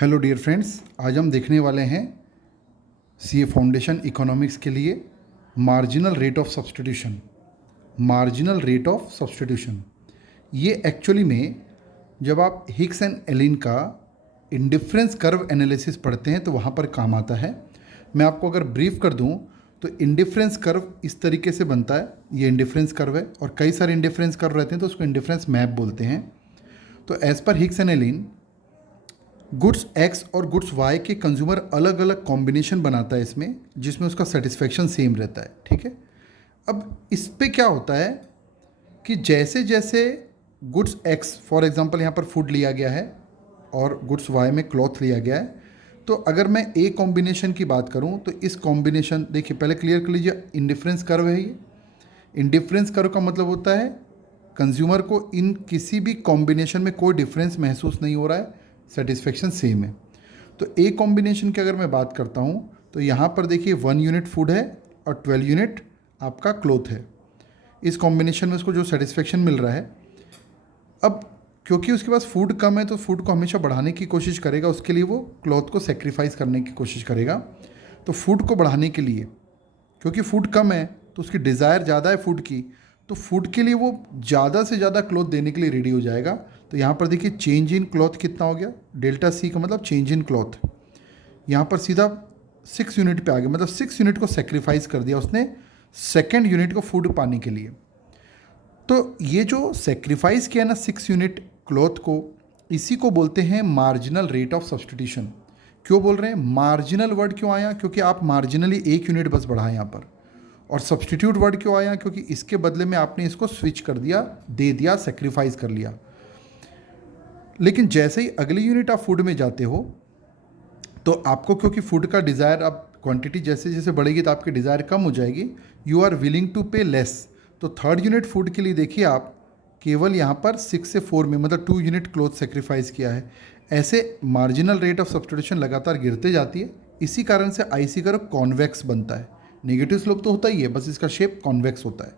Hello dear friends, आज हम देखने वाले हैं सीए फाउंडेशन इकोनॉमिक्स के लिए marginal rate of substitution. Marginal rate of substitution ये एक्चुअली में जब आप हिग्स एंड एलिन का इंडिफरेंस कर्व एनालिसिस पढ़ते हैं तो वहाँ पर काम आता है। मैं आपको अगर ब्रीफ कर दूँ तो इंडिफरेंस कर्व इस तरीके से बनता है। ये इंडिफरेंस कर्व है और कई सारे इंडिफरेंस कर्व रहते हैं तो उसको इंडिफरेंस मैप बोलते हैं। तो as per Hicks and Allen goods X और गुड्स वाई के कंज्यूमर अलग अलग कॉम्बिनेशन बनाता है इसमें, जिसमें उसका सेटिस्फेक्शन सेम रहता है। ठीक है, अब इस पे क्या होता है कि जैसे जैसे गुड्स एक्स फॉर एग्जांपल यहाँ पर फूड लिया गया है और गुड्स वाई में क्लॉथ लिया गया है, तो अगर मैं ए कॉम्बिनेशन की बात करूँ तो इस कॉम्बिनेशन देखिए, पहले क्लियर कर लीजिए, इंडिफरेंस कर्व है ये। इंडिफरेंस कर्व का मतलब होता है कंज्यूमर को इन किसी भी कॉम्बिनेशन में कोई डिफरेंस महसूस नहीं हो रहा है, सेटिस्फेक्शन सेम है। तो ए कॉम्बिनेशन की अगर मैं बात करता हूँ तो यहाँ पर देखिए 1 यूनिट फूड है और 12 यूनिट आपका क्लॉथ है। इस कॉम्बिनेशन में उसको जो सेटिस्फेक्शन मिल रहा है, अब क्योंकि उसके पास फूड कम है तो फूड को हमेशा बढ़ाने की कोशिश करेगा, उसके लिए वो क्लॉथ को सेक्रीफाइस करने की कोशिश करेगा। तो फूड को बढ़ाने के लिए, क्योंकि फूड कम है तो उसकी डिज़ायर ज़्यादा है फूड की, तो फूड के लिए वो ज़्यादा से ज़्यादा क्लॉथ देने के लिए रेडी हो जाएगा। तो यहाँ पर देखिए चेंज इन क्लॉथ कितना हो गया, डेल्टा सी का मतलब चेंज इन क्लॉथ। यहाँ पर सीधा 6 यूनिट पे आ गया, मतलब 6 यूनिट को सेक्रीफाइस कर दिया उसने सेकेंड यूनिट को फूड पाने के लिए। तो ये जो सेक्रीफाइस किया ना 6 यूनिट क्लॉथ को, इसी को बोलते हैं मार्जिनल रेट ऑफ सब्स्टिट्यूशन। क्यों बोल रहे हैं मार्जिनल वर्ड क्यों आया, क्योंकि आप मार्जिनली 1 यूनिट बस बढ़ाएं यहाँ पर। और सब्स्टिट्यूट वर्ड क्यों आया, क्योंकि इसके बदले में आपने इसको स्विच कर दिया, दे दिया, सेक्रीफाइस कर लिया। लेकिन जैसे ही अगली यूनिट आप फूड में जाते हो तो आपको, क्योंकि फूड का डिज़ायर, अब क्वांटिटी जैसे जैसे बढ़ेगी तो आपकी डिज़ायर कम हो जाएगी, यू आर विलिंग टू पे लेस। तो थर्ड यूनिट फूड के लिए देखिए आप केवल यहाँ पर 6 से 4 में, मतलब 2 यूनिट क्लॉथ सेक्रीफाइस किया है। ऐसे मार्जिनल रेट ऑफ सब्स्टिट्यूशन लगातार गिरते जाती है। इसी कारण से आईसी कर्व कॉन्वेक्स बनता है। नेगेटिव स्लोप तो होता ही है, बस इसका शेप कॉन्वेक्स होता है।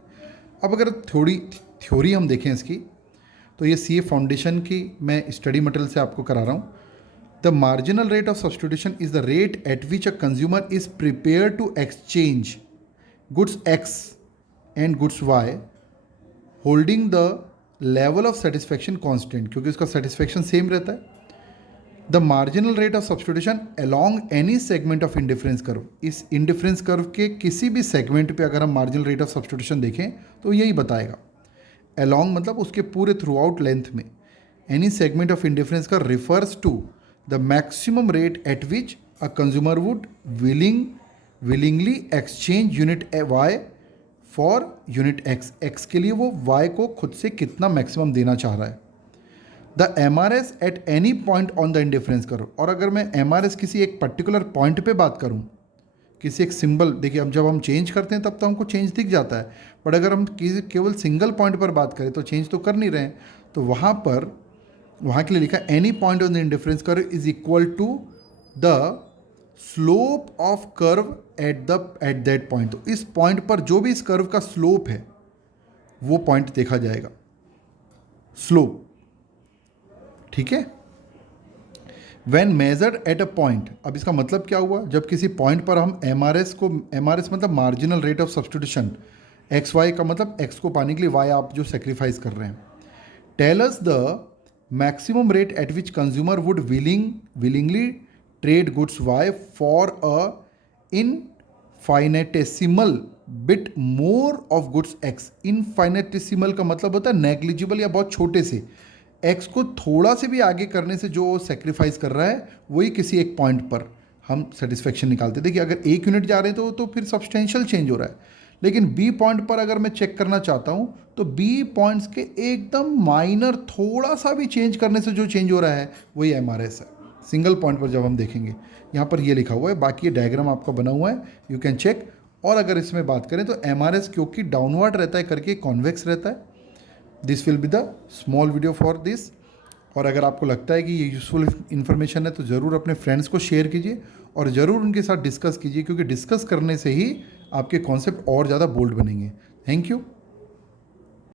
अब अगर थोड़ी थ्योरी हम देखें इसकी, तो ये सीए फाउंडेशन की मैं स्टडी मटेरियल से आपको करा रहा हूँ। The marginal rate of substitution is the rate at which a consumer is prepare to exchange goods X and goods Y holding the level of satisfaction constant, क्योंकि उसका satisfaction same रहता है। The marginal rate of substitution along any segment of indifference curve, इस indifference curve के किसी भी segment पे अगर हम मार्जिनल रेट ऑफ सब्स्टिट्यूशन देखें तो यही बताएगा। अलॉन्ग मतलब उसके पूरे थ्रू आउट लेंथ में, any segment of indifference curve refers to the maximum rate at which a consumer would willingly exchange unit Y for unit X. X के लिए वो वाई को खुद से कितना मैक्सिमम देना चाह रहा है। The M R S at any point on the indifference curve, और अगर मैं एम आर एस किसी एक पर्टिकुलर पॉइंट पे बात करूं, किसी एक सिंबल, देखिए अब जब हम चेंज करते हैं तब तो हमको चेंज दिख जाता है, बट अगर हम केवल सिंगल पॉइंट पर बात करें तो चेंज तो कर नहीं रहे हैं। तो वहाँ के लिए लिखा any point on the indifference curve is equal to the slope of curve at that point. तो इस पॉइंट पर जो भी इस कर्व का स्लोप है वो पॉइंट देखा जाएगा, स्लोप। ठीक है, when measured at a point, अब इसका मतलब क्या हुआ, जब किसी पॉइंट पर हम एम आर एस मतलब marginal rate of substitution, X Y का मतलब एक्स को पाने के लिए वाई आप जो सेक्रीफाइस कर रहे हैं, tell us the maximum rate at which consumer would willingly trade goods Y for a infinitesimal bit more of goods X. Infinitesimal का मतलब होता है नेग्लिजिबल या बहुत छोटे से, एक्स को थोड़ा से भी आगे करने से जो सेक्रीफाइस कर रहा है वही किसी एक पॉइंट पर हम सेटिस्फेक्शन निकालते हैं। देखिए अगर 1 यूनिट जा रहे हैं तो फिर सब्सटेंशियल चेंज हो रहा है, लेकिन बी पॉइंट पर अगर मैं चेक करना चाहता हूँ तो बी पॉइंट्स के एकदम माइनर थोड़ा सा भी चेंज करने से जो चेंज हो रहा है वही एम आर एस है। सिंगल पॉइंट पर जब हम देखेंगे, यहाँ पर ये लिखा हुआ है, बाकी ये डायग्राम आपका बना हुआ है, यू कैन चेक। और अगर इसमें बात करें तो एम आर एस क्योंकि डाउनवर्ड रहता है करके कॉन्वेक्स रहता है। This will be the small video for this. और अगर आपको लगता है कि ये यूज़फुल इन्फॉर्मेशन है तो ज़रूर अपने फ्रेंड्स को शेयर कीजिए और ज़रूर उनके साथ डिस्कस कीजिए, क्योंकि डिस्कस करने से ही आपके कॉन्सेप्ट और ज़्यादा बोल्ड बनेंगे। Thank you.